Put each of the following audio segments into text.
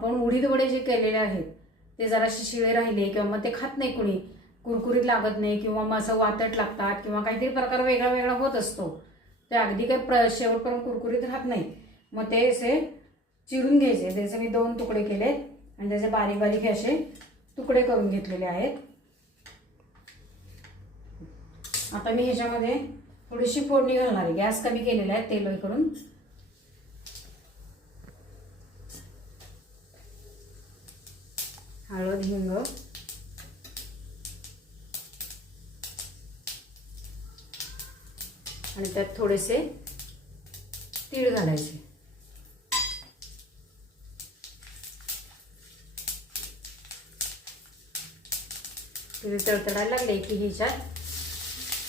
आपण उडीद वडे जे केलेले आहेत ते जराशे शिळे राहिले किंवा मग ते खात नाही कुणी, कुरकुरीत लागत नाही किंवा मग असं वातट लागतात किंवा काहीतरी प्रकार वेगळा वेगळा होत असतो, ते अगदी काही शेवटपर्यंत कुरकुरीत राहत नाही. मग ते असे चिरून घ्यायचे. त्याचे मी 2 तुकडे केले आणि त्याचे बारीक बारीक असे तुकडे करून घेतलेले आहेत. आता मी ह्याच्यामध्ये थोडीशी फोडणी घालणार आहे. गॅस कमी केलेला आहे तेल करून. हळद, हिंग, आणि त्यात थोडेसे तीळ घालायचे. तीळ तडतडायला लागले की ह्याच्यात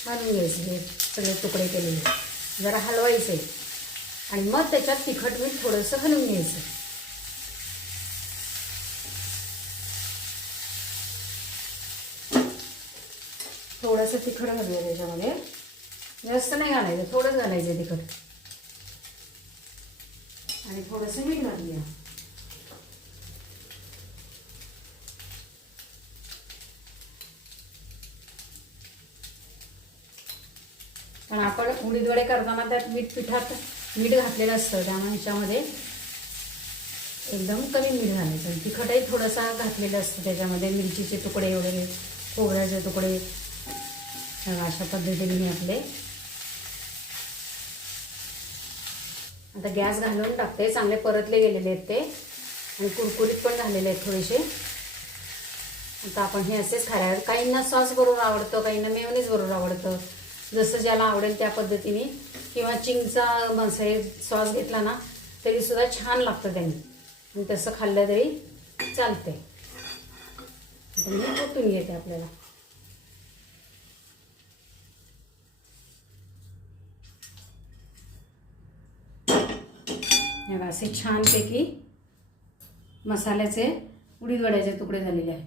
घालून घ्यायचे हे सगळे तुकडे केलेले, जरा हलवायचे आणि मग त्याच्यात तिखट मीठ थोडंसं घालून घ्यायचं. थोडंसं तिखट घालूया त्याच्यामध्ये, जास्त नाही घालायचं, थोडंच घालायचं तिखट आणि थोडंसं मीठ घालूया. पण आपण उडीद वडे करताना त्यात पिठात मीठ घातलेलं असतं, त्यामुळे ह्याच्यामध्ये एकदम कमी मीठ घालायचं. तिखटही थोडंसं घातलेलं असतं त्याच्यामध्ये, मिरचीचे तुकडे वगैरे, खोबऱ्याचे तुकडे, अशा पद्धतीने आपले. आता गॅस घालून टाकते. चांगले परतले गेलेले आहेत ते आणि कुरकुरीत पण झालेले आहेत थोडेसे. आता आपण हे असेच खायला, काहींना सॉस बरोबर आवडतं, काहींना मेयोनीज बरोबर आवडतं, जसं ज्याला आवडेल त्या पद्धतीने, किंवा चिंगचा मसाले सॉस घेतला ना तरी सुद्धा छान लागतं त्यांनी, तसं खाल्लं तरी चालते. मी ओतून घेते आपल्याला. असे छानपैकी मसाल्याचे उडीद वड्याचे तुकडे झालेले आहेत.